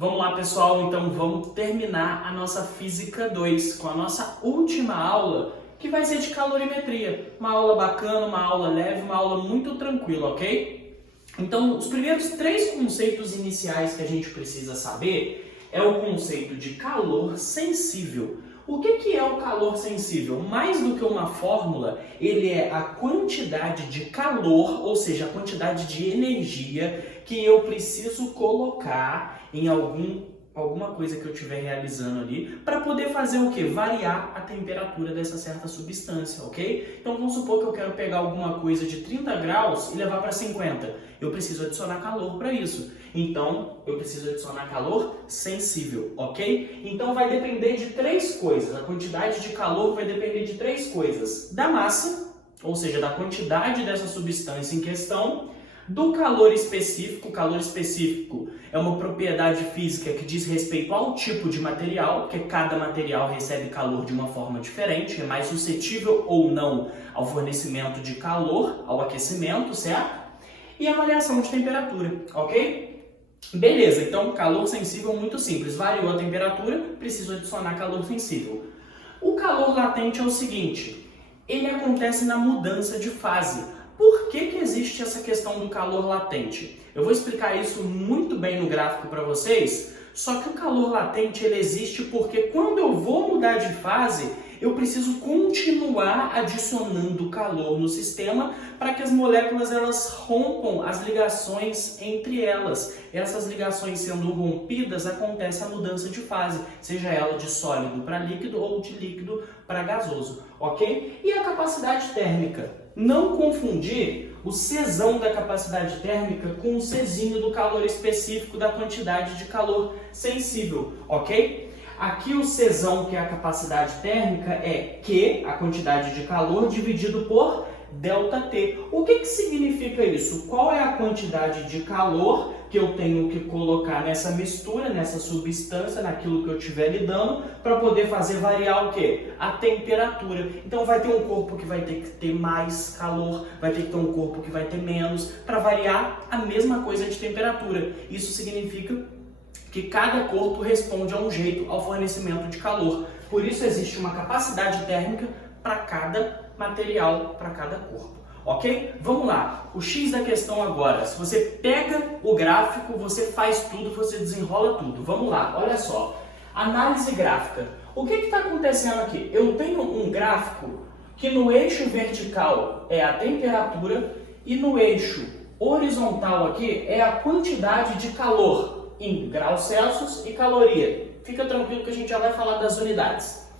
Vamos lá, pessoal, então vamos terminar a nossa Física 2 com a nossa última aula, que vai ser de calorimetria. Uma aula bacana, uma aula leve, uma aula muito tranquila, ok? Então, os primeiros 3 conceitos iniciais que a gente precisa saber é o conceito de calor sensível. O que é o calor sensível? Mais do que uma fórmula, ele é a quantidade de calor, ou seja, a quantidade de energia que eu preciso colocar em alguma coisa que eu estiver realizando ali para poder fazer o quê? Variar a temperatura dessa certa substância, ok? Então vamos supor que eu quero pegar alguma coisa de 30 graus e levar para 50. Eu preciso adicionar calor para isso. Então eu preciso adicionar calor sensível, ok? Então vai depender de 3 coisas. A quantidade de calor vai depender de 3 coisas. Da massa, ou seja, da quantidade dessa substância em questão, do calor específico. O calor específico é uma propriedade física que diz respeito ao tipo de material, porque cada material recebe calor de uma forma diferente, é mais suscetível ou não ao fornecimento de calor, ao aquecimento, certo? E a variação de temperatura, ok? Beleza, então calor sensível muito simples. Variou a temperatura, preciso adicionar calor sensível. O calor latente é o seguinte, ele acontece na mudança de fase. Por que existe essa questão do calor latente? Eu vou explicar isso muito bem no gráfico para vocês, só que o calor latente ele existe porque quando eu vou mudar de fase, eu preciso continuar adicionando calor no sistema para que as moléculas elas rompam as ligações entre elas. Essas ligações sendo rompidas, acontece a mudança de fase, seja ela de sólido para líquido ou de líquido para gasoso, ok? E a capacidade térmica? Não confundir o Czão da capacidade térmica com o Czinho do calor específico da quantidade de calor sensível, ok? Aqui o Czão, que é a capacidade térmica, é Q, a quantidade de calor, dividido por ΔT. O que significa isso? Qual é a quantidade de calor que eu tenho que colocar nessa mistura, nessa substância, naquilo que eu estiver lidando, para poder fazer variar o quê? A temperatura. Então vai ter um corpo que vai ter que ter mais calor, vai ter que ter um corpo que vai ter menos, para variar a mesma coisa de temperatura. Isso significa que cada corpo responde a um jeito ao fornecimento de calor. Por isso existe uma capacidade térmica para cada material, para cada corpo. Ok? Vamos lá. O X da questão agora. Se você pega o gráfico, você faz tudo, você desenrola tudo. Vamos lá, olha só. Análise gráfica. O que está acontecendo aqui? Eu tenho um gráfico que no eixo vertical é a temperatura e no eixo horizontal aqui é a quantidade de calor em graus Celsius e caloria. Fica tranquilo que a gente já vai falar das unidades.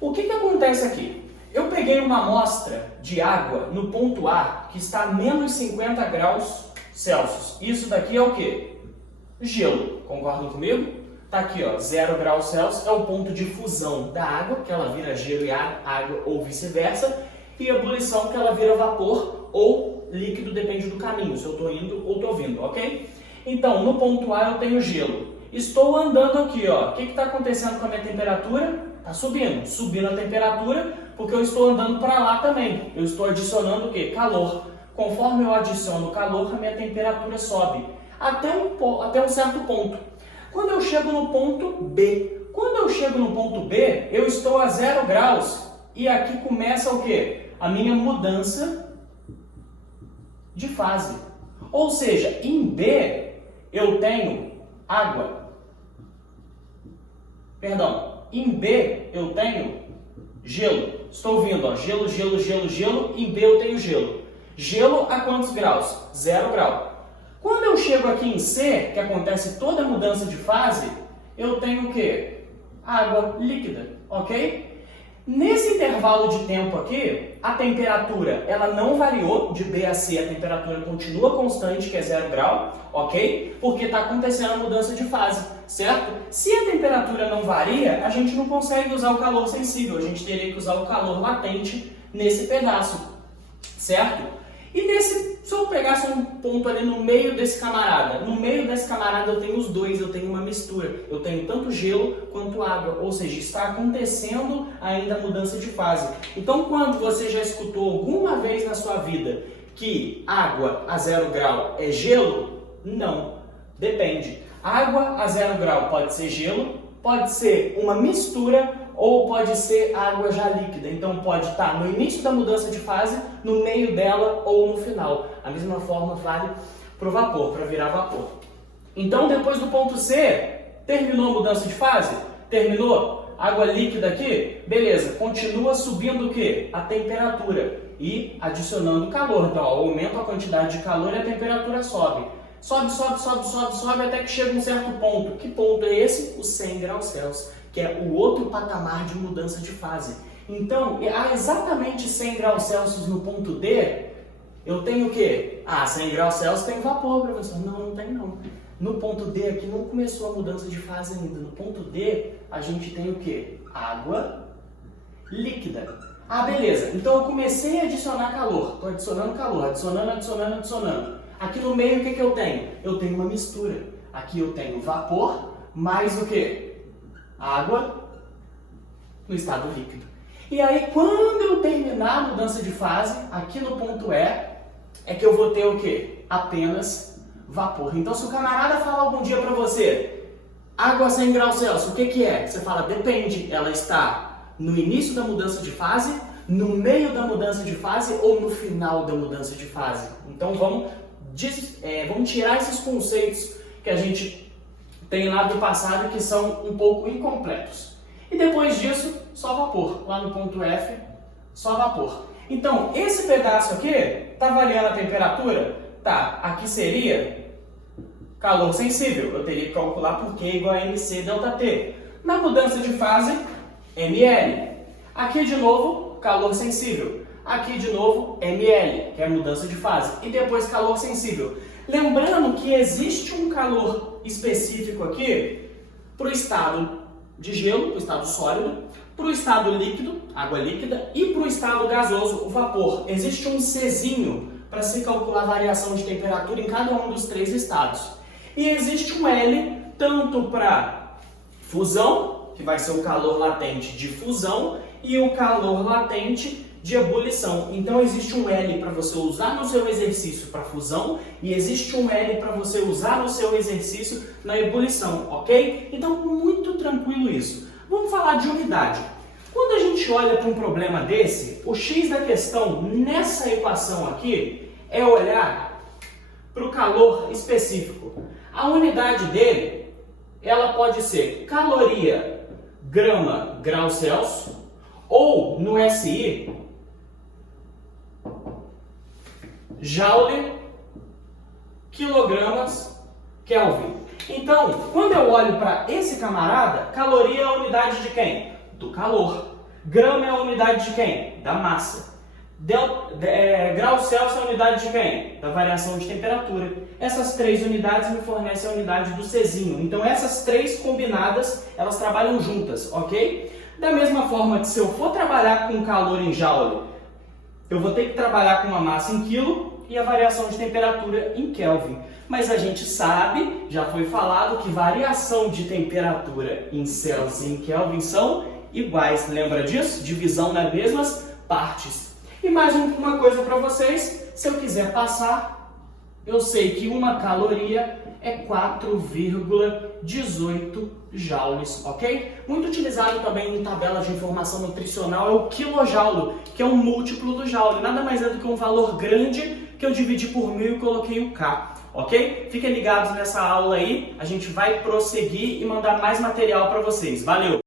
O que acontece aqui? Eu peguei uma amostra de água no ponto A que está a menos 50 graus Celsius. Isso daqui é o quê? Gelo. Concordam comigo? Tá aqui, ó, 0 graus Celsius é o ponto de fusão da água, que ela vira gelo e água ou vice-versa, e ebulição, que ela vira vapor ou líquido, depende do caminho, se eu estou indo ou estou vindo, ok? Então, no ponto A eu tenho gelo. Estou andando aqui, ó. O que está acontecendo com a minha temperatura? Está subindo a temperatura, porque eu estou andando para lá também. Eu estou adicionando o quê? Calor. Conforme eu adiciono calor, a minha temperatura sobe. Até um certo ponto. Quando eu chego no ponto B. Quando eu chego no ponto B, eu estou a 0 graus. E aqui começa o quê? A minha mudança de fase. Ou seja, em B, eu tenho água. Perdão, em B eu tenho gelo. Estou vindo, ó, gelo, gelo, gelo, gelo. Em B eu tenho gelo. Gelo a quantos graus? 0 grau. Quando eu chego aqui em C, que acontece toda a mudança de fase, eu tenho o quê? Água líquida, ok? Nesse intervalo de tempo aqui, a temperatura ela não variou de B a C, a temperatura continua constante, que é 0 grau, ok? Porque está acontecendo a mudança de fase, certo? Se a temperatura não varia, a gente não consegue usar o calor sensível, a gente teria que usar o calor latente nesse pedaço, certo? E se eu pegasse um ponto ali no meio desse camarada, eu tenho os dois, eu tenho uma mistura. Eu tenho tanto gelo quanto água, ou seja, está acontecendo ainda a mudança de fase. Então, quando você já escutou alguma vez na sua vida que água a 0 grau é gelo, não. Depende. Água a 0 grau pode ser gelo, pode ser uma mistura ou pode ser água já líquida. Então pode estar no início da mudança de fase, no meio dela ou no final. A mesma forma vale para o vapor, para virar vapor. Então depois do ponto C, terminou a mudança de fase? Terminou? Água líquida aqui? Beleza, continua subindo o quê? A temperatura e adicionando calor. Então ó, aumenta a quantidade de calor e a temperatura sobe. Sobe, sobe, sobe, sobe, sobe até que chega um certo ponto. Que ponto é esse? Os 100 graus Celsius, que é o outro patamar de mudança de fase. Então, a exatamente 100 graus Celsius no ponto D, eu tenho o quê? 100 graus Celsius tem vapor, professor. Não, não tem não. No ponto D aqui não começou a mudança de fase ainda. No ponto D, a gente tem o quê? Água líquida. Beleza. Então eu comecei a adicionar calor. Estou adicionando calor, adicionando, adicionando, adicionando. Aqui no meio o que eu tenho? Eu tenho uma mistura. Aqui eu tenho vapor mais o quê? Água no estado líquido. E aí quando eu terminar a mudança de fase, aqui no ponto E, é que eu vou ter o quê? Apenas vapor. Então se o camarada falar algum dia para você, água a 100 graus Celsius, o que é? Você fala, depende, ela está no início da mudança de fase, no meio da mudança de fase ou no final da mudança de fase. Então vamos tirar esses conceitos que a gente tem lá do passado que são um pouco incompletos. E depois disso, só vapor. Lá no ponto F, só vapor. Então, esse pedaço aqui, tá valendo a temperatura? Tá, aqui seria calor sensível. Eu teria que calcular por Q igual a MC ΔT. Na mudança de fase, ml. Aqui de novo, calor sensível. Aqui de novo, ml, que é a mudança de fase. E depois calor sensível. Lembrando que existe um calor específico aqui para o estado de gelo, para o estado sólido, para o estado líquido, água líquida, e para o estado gasoso, o vapor. Existe um Czinho para se calcular a variação de temperatura em cada um dos três estados. E existe um L tanto para fusão, que vai ser o calor latente de fusão, e o calor latente de ebulição. Então existe um L para você usar no seu exercício para fusão e existe um L para você usar no seu exercício na ebulição, ok? Então muito tranquilo isso. Vamos falar de unidade. Quando a gente olha para um problema desse, o X da questão nessa equação aqui é olhar para o calor específico. A unidade dele, ela pode ser caloria, grama, grau Celsius, ou no SI, Joule, quilogramas, Kelvin. Então, quando eu olho para esse camarada, caloria é a unidade de quem? Do calor. Grama é a unidade de quem? Da massa. Grau Celsius é a unidade de quem? Da variação de temperatura. Essas três unidades me fornecem a unidade do Czinho. Então, essas três combinadas, elas trabalham juntas, ok? Da mesma forma que se eu for trabalhar com calor em Joule, eu vou ter que trabalhar com uma massa em quilo e a variação de temperatura em Kelvin. Mas a gente sabe, já foi falado, que variação de temperatura em Celsius e em Kelvin são iguais. Lembra disso? Divisão nas mesmas partes. E mais uma coisa para vocês, se eu quiser passar, eu sei que uma caloria é 4,18 joules, ok? Muito utilizado também em tabela de informação nutricional é o quilojoule, que é um múltiplo do joule. Nada mais é do que um valor grande que eu dividi por 1000 e coloquei o K, ok? Fiquem ligados nessa aula aí, a gente vai prosseguir e mandar mais material para vocês. Valeu!